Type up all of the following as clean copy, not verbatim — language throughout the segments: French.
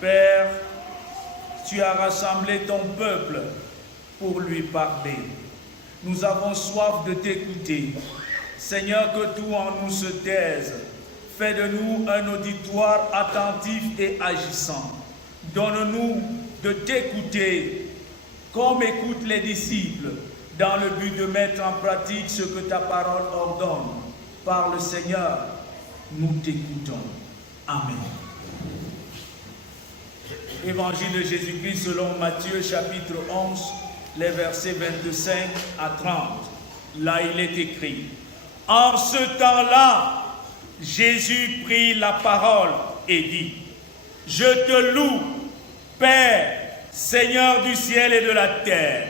Père, tu as rassemblé ton peuple pour lui parler. Nous avons soif de t'écouter. Seigneur, que tout en nous se taise. Fais de nous un auditoire attentif et agissant. Donne-nous de t'écouter comme écoutent les disciples, dans le but de mettre en pratique ce que ta parole ordonne. Par le Seigneur, nous t'écoutons. Amen. Évangile de Jésus-Christ selon Matthieu chapitre 11, les versets 25 à 30. Là, il est écrit: En ce temps-là, Jésus prit la parole et dit: Je te loue, Père, Seigneur du ciel et de la terre,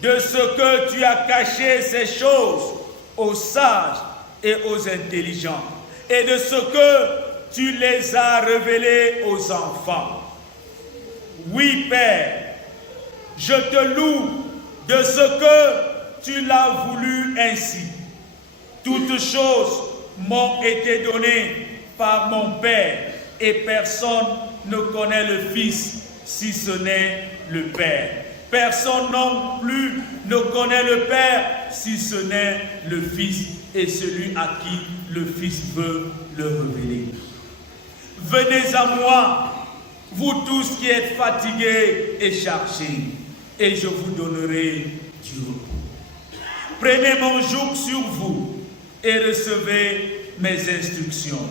de ce que tu as caché ces choses aux sages et aux intelligents, et de ce que tu les as révélées aux enfants. Oui, Père, je te loue de ce que tu l'as voulu ainsi. Toutes choses m'ont été données par mon Père, et personne ne connaît le Fils si ce n'est le Père. Personne non plus ne connaît le Père si ce n'est le Fils et celui à qui le Fils veut le révéler. Venez à moi, vous tous qui êtes fatigués et chargés, et je vous donnerai du repos. Prenez mon joug sur vous et recevez mes instructions,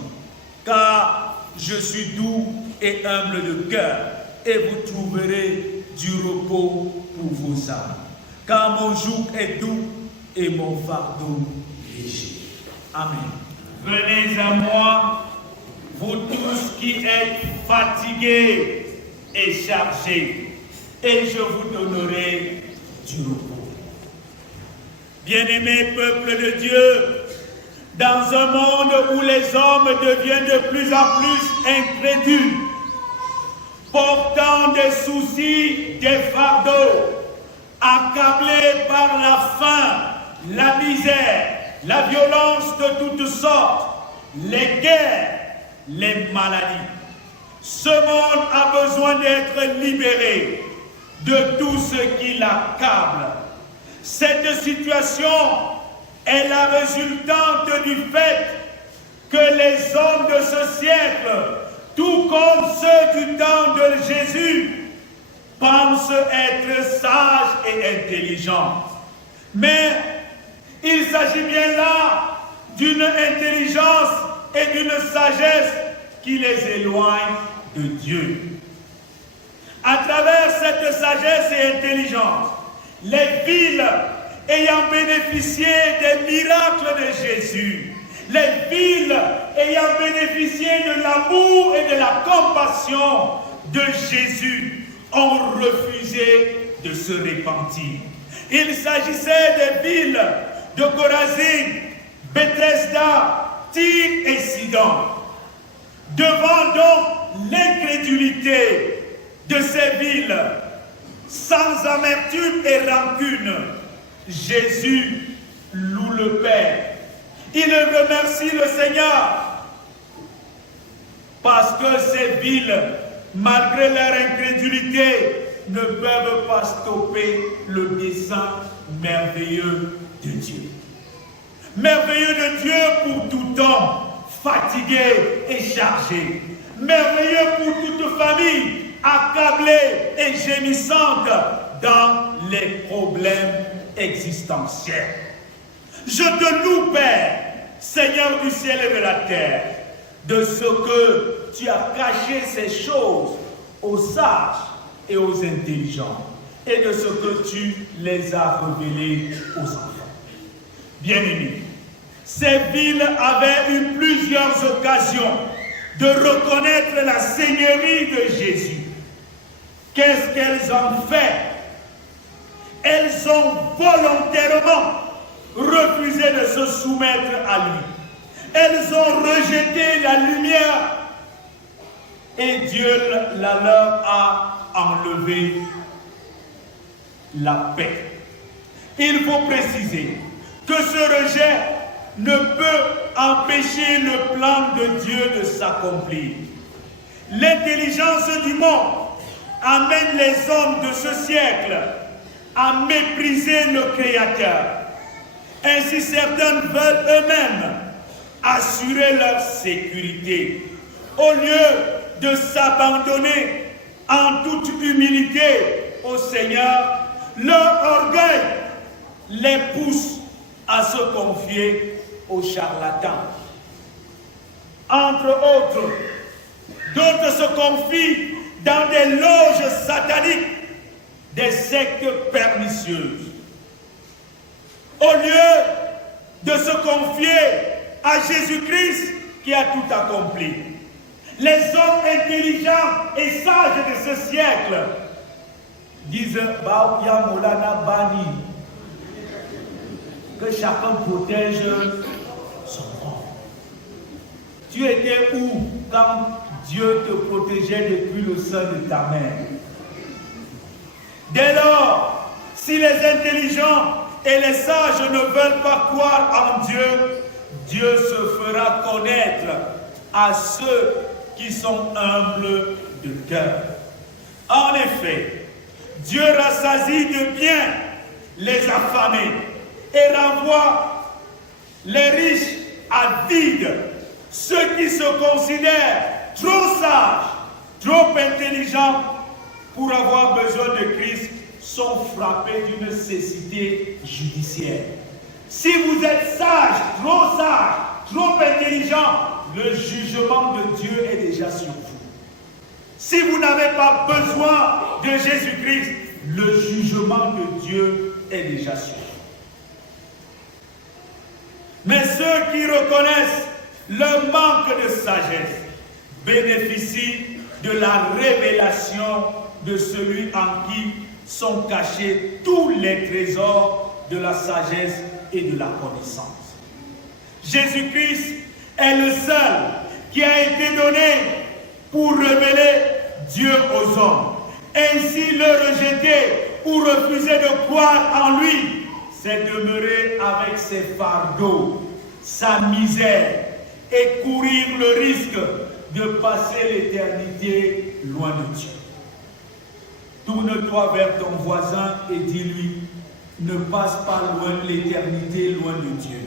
car je suis doux et humble de cœur, et vous trouverez du repos pour vos âmes. Car mon joug est doux et mon fardeau léger. Amen. Venez à moi, vous tous qui êtes fatigués et chargés, et je vous donnerai du repos. Bien-aimés peuple de Dieu, dans un monde où les hommes deviennent de plus en plus incrédules, portant des soucis, des fardeaux, accablés par la faim, la misère, la violence de toutes sortes, les guerres, les maladies. Ce monde a besoin d'être libéré de tout ce qui l'accable. Cette situation est la résultante du fait que les hommes de ce siècle, tout comme ceux du temps de Jésus, pensent être sages et intelligents. Mais il s'agit bien là d'une intelligence et d'une sagesse qui les éloigne de Dieu. À travers cette sagesse et intelligence, les villes ayant bénéficié des miracles de Jésus, les villes ayant bénéficié de l'amour et de la compassion de Jésus, ont refusé de se repentir. Il s'agissait des villes de Chorazine, Bethesda, Tyr et Sidon. Devant donc l'incrédulité de ces villes, sans amertume et rancune, Jésus loue le Père. Il remercie le Seigneur parce que ces villes, malgré leur incrédulité, ne peuvent pas stopper le dessein merveilleux de Dieu. Merveilleux de Dieu pour tout homme fatigué et chargé. Merveilleux pour toute famille accablée et gémissante dans les problèmes existentiels. Je te loue, Père, Seigneur du ciel et de la terre, de ce que tu as caché ces choses aux sages et aux intelligents, et de ce que tu les as révélées aux enfants. Bien-aimés, ces villes avaient eu plusieurs occasions de reconnaître la Seigneurie de Jésus. Qu'est-ce qu'elles ont fait? Elles ont volontairement refusé de se soumettre à lui. Elles ont rejeté la lumière et Dieu la leur a enlevé la paix. Il faut préciser que ce rejet ne peut empêcher le plan de Dieu de s'accomplir. L'intelligence du monde amène les hommes de ce siècle à mépriser le Créateur. Ainsi, certains veulent eux-mêmes assurer leur sécurité. Au lieu de s'abandonner en toute humilité au Seigneur, leur orgueil les pousse à se confier aux charlatans. Entre autres, d'autres se confient dans des loges sataniques, des sectes pernicieuses. Au lieu de se confier à Jésus-Christ qui a tout accompli, les hommes intelligents et sages de ce siècle disent Baouya Molana Bani, que chacun protège son corps. Tu étais où quand Dieu te protégeait depuis le sein de ta mère? Dès lors, si les intelligents et les sages ne veulent pas croire en Dieu, Dieu se fera connaître à ceux qui sont humbles de cœur. En effet, Dieu rassasie de bien les affamés et renvoie les riches à vide. Ceux qui se considèrent trop sages, trop intelligents pour avoir besoin de Christ sont frappés d'une cécité judiciaire. Si vous êtes sage, trop intelligent, le jugement de Dieu est déjà sur vous. Si vous n'avez pas besoin de Jésus-Christ, le jugement de Dieu est déjà sur vous. Mais ceux qui reconnaissent leur manque de sagesse bénéficient de la révélation de celui en qui sont cachés tous les trésors de la sagesse et de la connaissance. Jésus-Christ est le seul qui a été donné pour révéler Dieu aux hommes. Ainsi, le rejeter ou refuser de croire en lui, c'est demeurer avec ses fardeaux, sa misère et courir le risque de passer l'éternité loin de Dieu. Tourne-toi vers ton voisin et dis-lui, ne passe pas loin l'éternité loin de Dieu.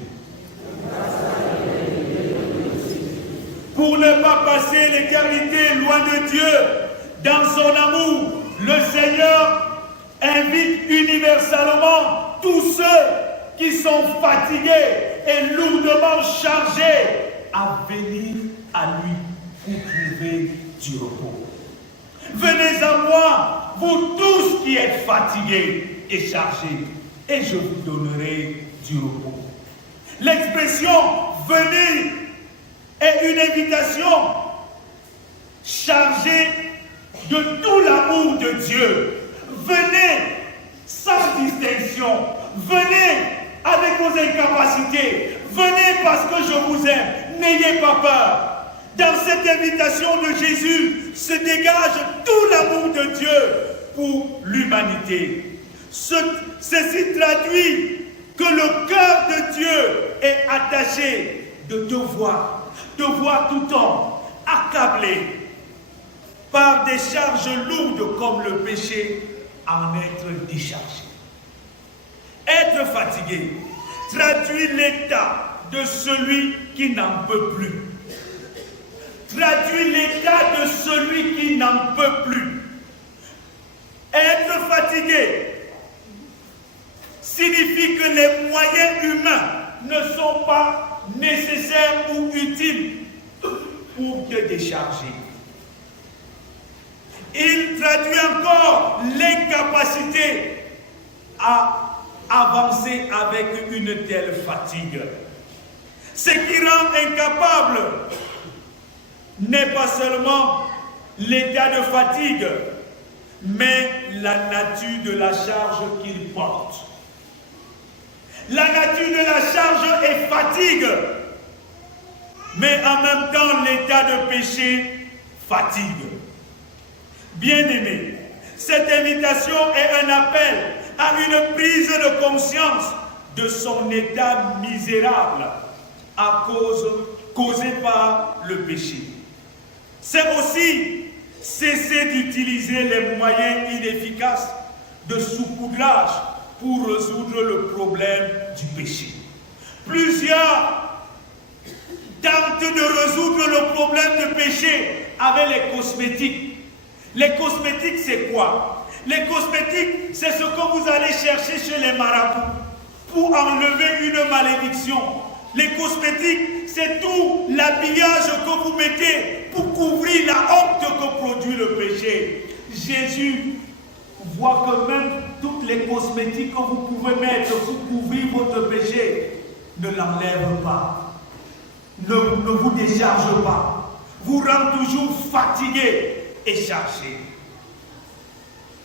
Pour ne pas passer l'éternité loin de Dieu, dans son amour, le Seigneur invite universellement tous ceux qui sont fatigués et lourdement chargés à venir à lui pour trouver du repos. Venez à moi, vous tous qui êtes fatigués et chargés, et je vous donnerai du repos. L'expression « venez » est une invitation chargée de tout l'amour de Dieu. Venez sans distinction, venez avec vos incapacités, venez parce que je vous aime, n'ayez pas peur. Dans cette invitation de Jésus se dégage tout l'amour de Dieu pour l'humanité. Ceci traduit que le cœur de Dieu est attaché de te voir tout homme accablé par des charges lourdes comme le péché, en être déchargé. Être fatigué traduit l'état de celui qui n'en peut plus. Traduit l'état de celui qui n'en peut plus. Être fatigué signifie que les moyens humains ne sont pas nécessaires ou utiles pour te décharger. Il traduit encore l'incapacité à avancer avec une telle fatigue. Ce qui rend incapable n'est pas seulement l'état de fatigue, mais la nature de la charge qu'il porte. La nature de la charge est fatigue, mais en même temps l'état de péché fatigue. Bien-aimés, cette invitation est un appel à une prise de conscience de son état misérable causé par le péché. C'est aussi cesser d'utiliser les moyens inefficaces de saupoudrage pour résoudre le problème du péché. Plusieurs tentent de résoudre le problème du péché avec les cosmétiques. Les cosmétiques, c'est quoi? Les cosmétiques, c'est ce que vous allez chercher chez les marabouts pour enlever une malédiction. Les cosmétiques, c'est tout l'habillage que vous mettez pour couvrir la honte que produit le péché. Jésus voit que même toutes les cosmétiques que vous pouvez mettre pour couvrir votre péché ne l'enlèvent pas, ne vous déchargent pas, vous rendent toujours fatigué et chargé.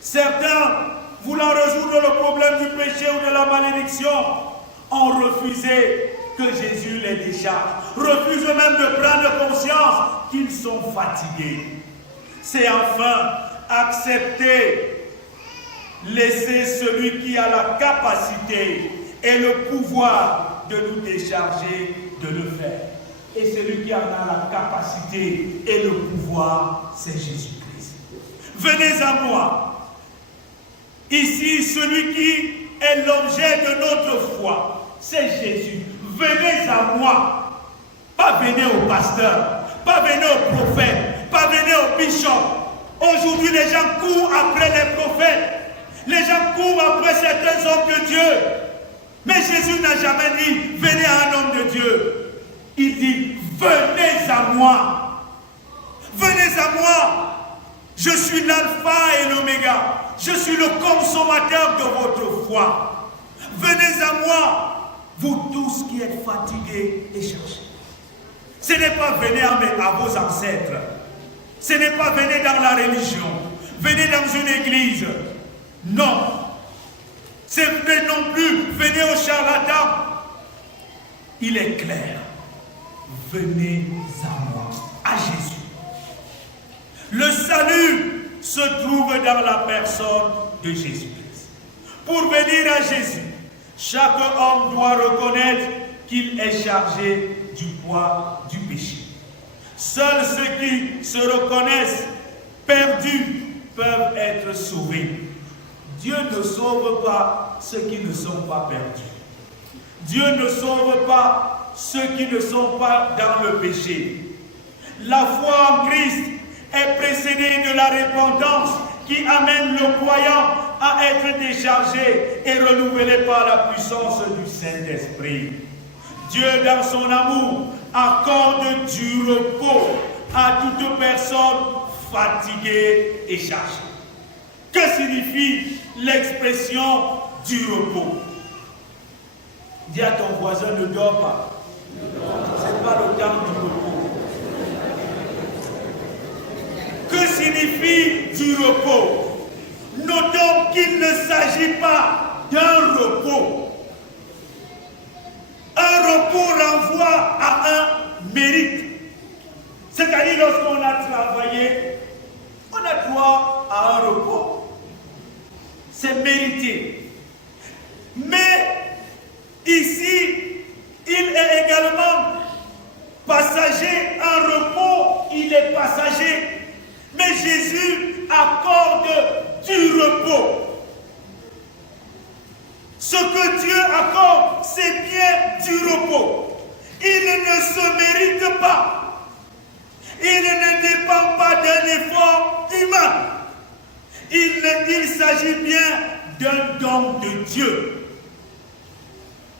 Certains, voulant résoudre le problème du péché ou de la malédiction, ont refusé que Jésus les décharge, refusent même de prendre conscience qu'ils sont fatigués. C'est enfin accepter, laisser celui qui a la capacité et le pouvoir de nous décharger de le faire. Et celui qui en a la capacité et le pouvoir, c'est Jésus-Christ. Venez à moi. Ici, celui qui est l'objet de notre foi, c'est Jésus. Venez à moi. Pas venez au pasteur, pas venez au prophète, pas venez au bishop. Aujourd'hui, les gens courent après les prophètes. Les gens courent après certains hommes de Dieu. Mais Jésus n'a jamais dit, venez à un homme de Dieu. Il dit, venez à moi. Venez à moi. Je suis l'alpha et l'oméga. Je suis le consommateur de votre foi. Venez à moi, vous tous qui êtes fatigués et chargés. Ce n'est pas venez à vos ancêtres. Ce n'est pas venez dans la religion. Venez dans une église. Non. Ce n'est non plus venez au charlatan. Il est clair. Venez à moi, à Jésus. Le salut se trouve dans la personne de Jésus-Christ. Pour venir à Jésus, chaque homme doit reconnaître qu'il est chargé du poids du péché. Seuls ceux qui se reconnaissent perdus peuvent être sauvés. Dieu ne sauve pas ceux qui ne sont pas perdus. Dieu ne sauve pas ceux qui ne sont pas dans le péché. La foi en Christ est précédée de la repentance qui amène le croyant à être déchargé et renouvelé par la puissance du Saint-Esprit. Dieu, dans son amour, accorde du repos à toute personne fatiguée et chargée. Que signifie l'expression du repos? Dis à ton voisin, ne dors pas. Ce n'est pas le temps du repos. Que signifie du repos? Notons qu'il ne s'agit pas d'un repos. Un repos renvoie à un mérite. C'est-à-dire lorsqu'on a travaillé, on a droit à un repos. C'est mérité. Mais ici, il est également passager. Un repos, il est passager. Mais Jésus accorde du repos. Ce que Dieu accorde, c'est bien du repos. Il ne se mérite pas. Il ne dépend pas d'un effort humain. Il s'agit bien d'un don de Dieu.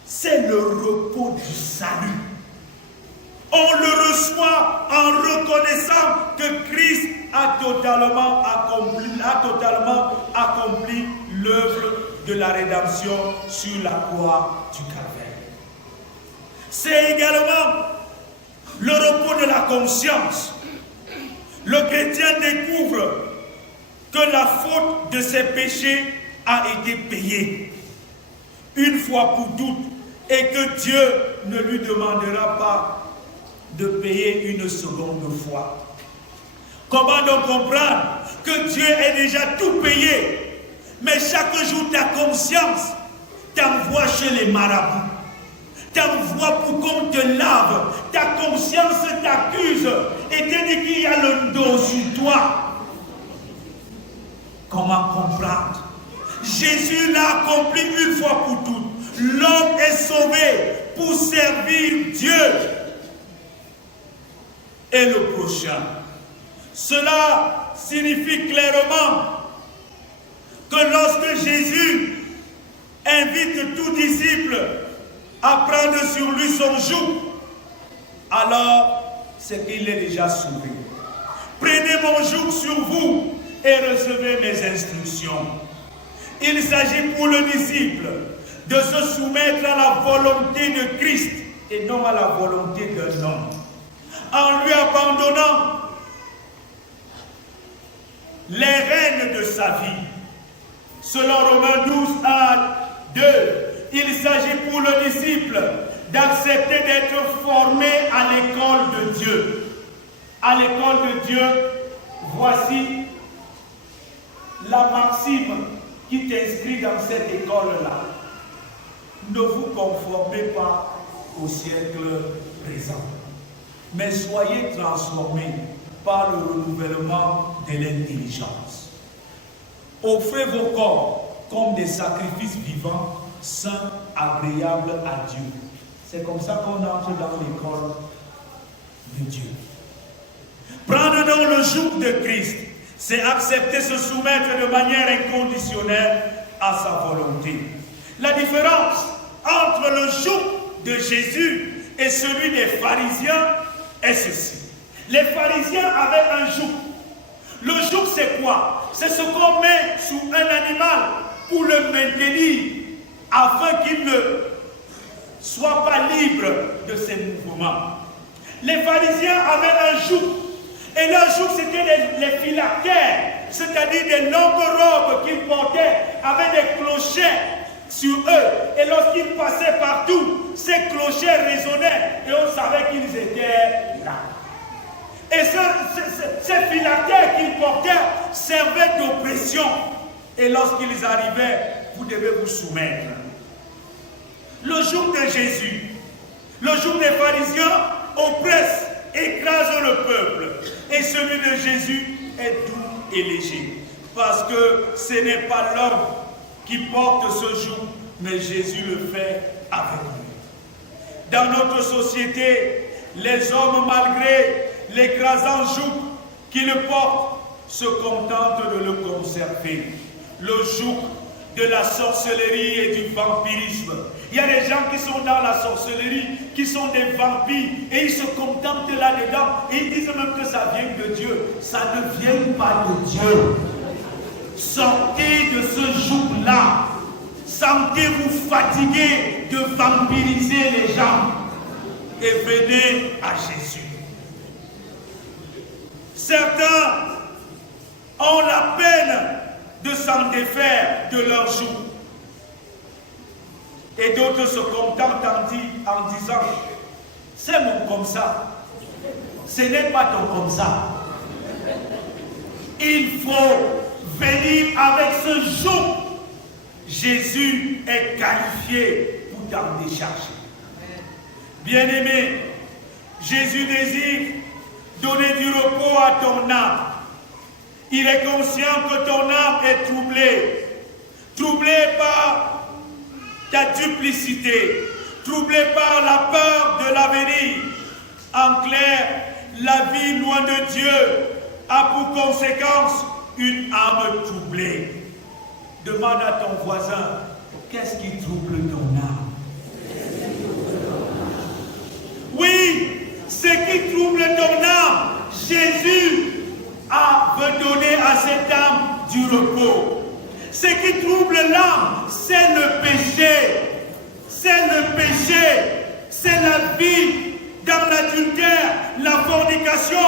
C'est le repos du salut. On le reçoit en reconnaissant que Christ a totalement accompli l'œuvre de la rédemption sur la croix du Calvaire. C'est également le repos de la conscience. Le chrétien découvre que la faute de ses péchés a été payée une fois pour toutes et que Dieu ne lui demandera pas de payer une seconde fois. Comment donc comprendre que Dieu est déjà tout payé, mais chaque jour ta conscience t'envoie chez les marabouts, t'envoie pour qu'on te lave. Ta conscience t'accuse et te dit qu'il y a le dos sur toi. Comment comprendre? Jésus l'a accompli une fois pour toutes. L'homme est sauvé pour servir Dieu et le prochain. Cela signifie clairement que lorsque Jésus invite tout disciple à prendre sur lui son joug, alors c'est qu'il est déjà sauvé. Prenez mon joug sur vous et recevez mes instructions. Il s'agit pour le disciple de se soumettre à la volonté de Christ et non à la volonté d'un homme. En lui abandonnant les rênes de sa vie. Selon Romains 12, 1, 2, il s'agit pour le disciple d'accepter d'être formé à l'école de Dieu. À l'école de Dieu, voici la maxime qui t'inscrit dans cette école-là. Ne vous conformez pas au siècle présent, mais soyez transformés par le renouvellement de l'intelligence. Offrez vos corps comme des sacrifices vivants, saints, agréables à Dieu. C'est comme ça qu'on entre dans l'école de Dieu. Prendre donc le joug de Christ, c'est accepter se soumettre de manière inconditionnelle à sa volonté. La différence entre le joug de Jésus et celui des pharisiens est ceci. Les pharisiens avaient un joug. Le joug, c'est quoi? C'est ce qu'on met sous un animal pour le maintenir afin qu'il ne soit pas libre de ses mouvements. Les pharisiens avaient un joug. Et leur joug, c'était les phylactères, c'est-à-dire des longues robes qu'ils portaient avec des clochers sur eux. Et lorsqu'ils passaient partout, ces clochers résonnaient et on savait qu'ils étaient là. Et ces phylactères qu'ils portaient servaient d'oppression. Et lorsqu'ils arrivaient, vous devez vous soumettre. Le jour de Jésus, le jour des pharisiens, oppresse, écrase le peuple. Et celui de Jésus est doux et léger. Parce que ce n'est pas l'homme qui porte ce joug, mais Jésus le fait avec lui. Dans notre société, les hommes, malgré l'écrasant joug qu'ils portent, se contentent de le conserver. Le joug de la sorcellerie et du vampirisme. Il y a des gens qui sont dans la sorcellerie, qui sont des vampires, et ils se contentent là-dedans, et ils disent même que ça vient de Dieu. Ça ne vient pas de Dieu. Sortez de ce joug-là. Sentez-vous fatigué de vampiriser les gens, et venez à Jésus. Certains ont la peine de s'en défaire de leur joug. Et d'autres se contentent en disant, c'est mon comme ça. Ce n'est pas ton comme ça. Il faut venir avec ce joug. Jésus est qualifié pour t'en décharger. Bien-aimé, Jésus désire donner du repos à ton âme. Il est conscient que ton âme est troublée. Troublée par ta duplicité. Troublée par la peur de l'avenir. En clair, la vie loin de Dieu a pour conséquence une âme troublée. Demande à ton voisin, qu'est-ce qui trouble ton âme? Oui, ce qui trouble ton âme, Jésus veut donner à cette âme du repos. Ce qui trouble l'âme, c'est le péché. C'est le péché. C'est la vie dans l'adultère, la fornication.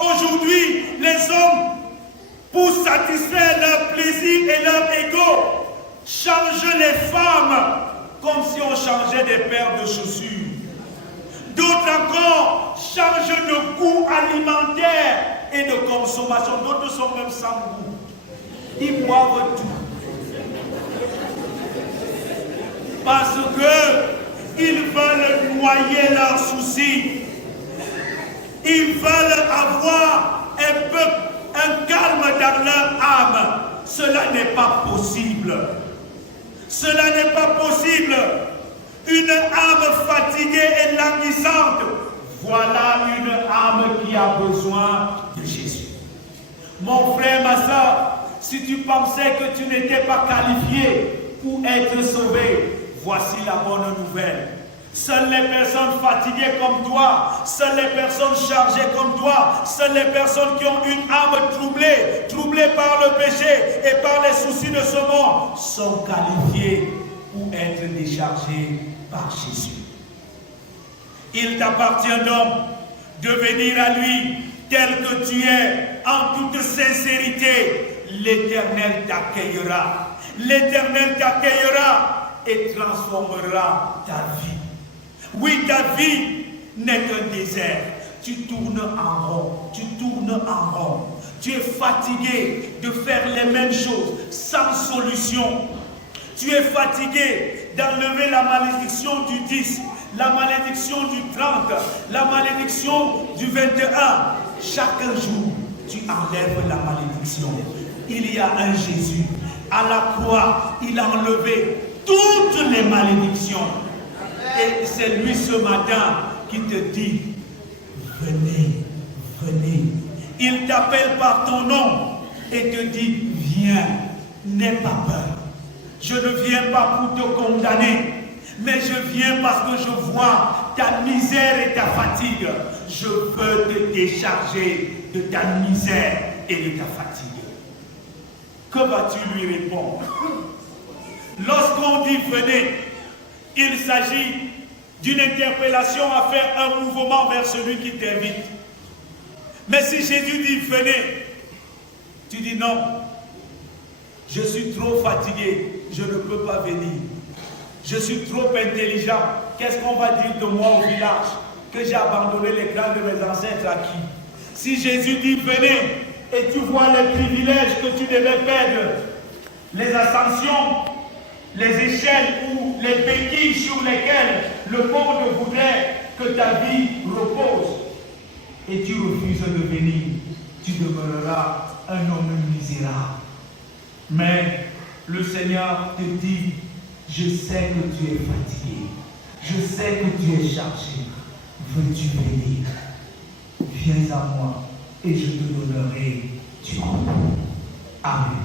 Aujourd'hui, les hommes, pour satisfaire leur plaisir et leur ego, changent les femmes comme si on changeait des paires de chaussures. D'autres encore changent de goût alimentaire et de consommation. D'autres sont même sans goût. Ils boivent tout. Parce que Ils veulent noyer leurs soucis. Ils veulent avoir un calme dans leur âme. Cela n'est pas possible. Cela n'est pas possible. Une âme fatiguée et languissante, voilà une âme qui a besoin de Jésus. Mon frère, ma soeur, si tu pensais que tu n'étais pas qualifié pour être sauvé, voici la bonne nouvelle. Seules les personnes fatiguées comme toi, seules les personnes chargées comme toi, seules les personnes qui ont une âme troublée par le péché et par les soucis de ce monde, sont qualifiées pour être déchargées par Jésus. Il t'appartient donc de venir à lui tel que tu es, en toute sincérité. L'Éternel t'accueillera. L'Éternel t'accueillera et transformera ta vie. Oui, ta vie n'est qu'un désert. Tu tournes en rond, tu tournes en rond. Tu es fatigué de faire les mêmes choses sans solution. Tu es fatigué d'enlever la malédiction du 10, la malédiction du 30, la malédiction du 21. Chaque jour, tu enlèves la malédiction. Il y a un Jésus. À la croix, il a enlevé toutes les malédictions. Et c'est lui ce matin qui te dit, venez, venez. Il t'appelle par ton nom et te dit, viens, n'aie pas peur. Je ne viens pas pour te condamner, mais je viens parce que je vois ta misère et ta fatigue. Je veux te décharger de ta misère et de ta fatigue. Que vas-tu lui répondre? Lorsqu'on dit venez, il s'agit d'une interpellation à faire un mouvement vers celui qui t'invite. Mais si Jésus dit venez, tu dis non, je suis trop fatigué, je ne peux pas venir. Je suis trop intelligent. Qu'est-ce qu'on va dire de moi au village? Que j'ai abandonné les crânes de mes ancêtres à qui? Si Jésus dit venez, et tu vois les privilèges que tu devais perdre, les ascensions, les échelles ou les béquilles sur lesquelles le monde voudrait que ta vie repose, et tu refuses de venir, tu demeureras un homme misérable. Mais le Seigneur te dit, je sais que tu es fatigué, je sais que tu es chargé, veux-tu venir? Viens à moi et je te donnerai du repos. Amen.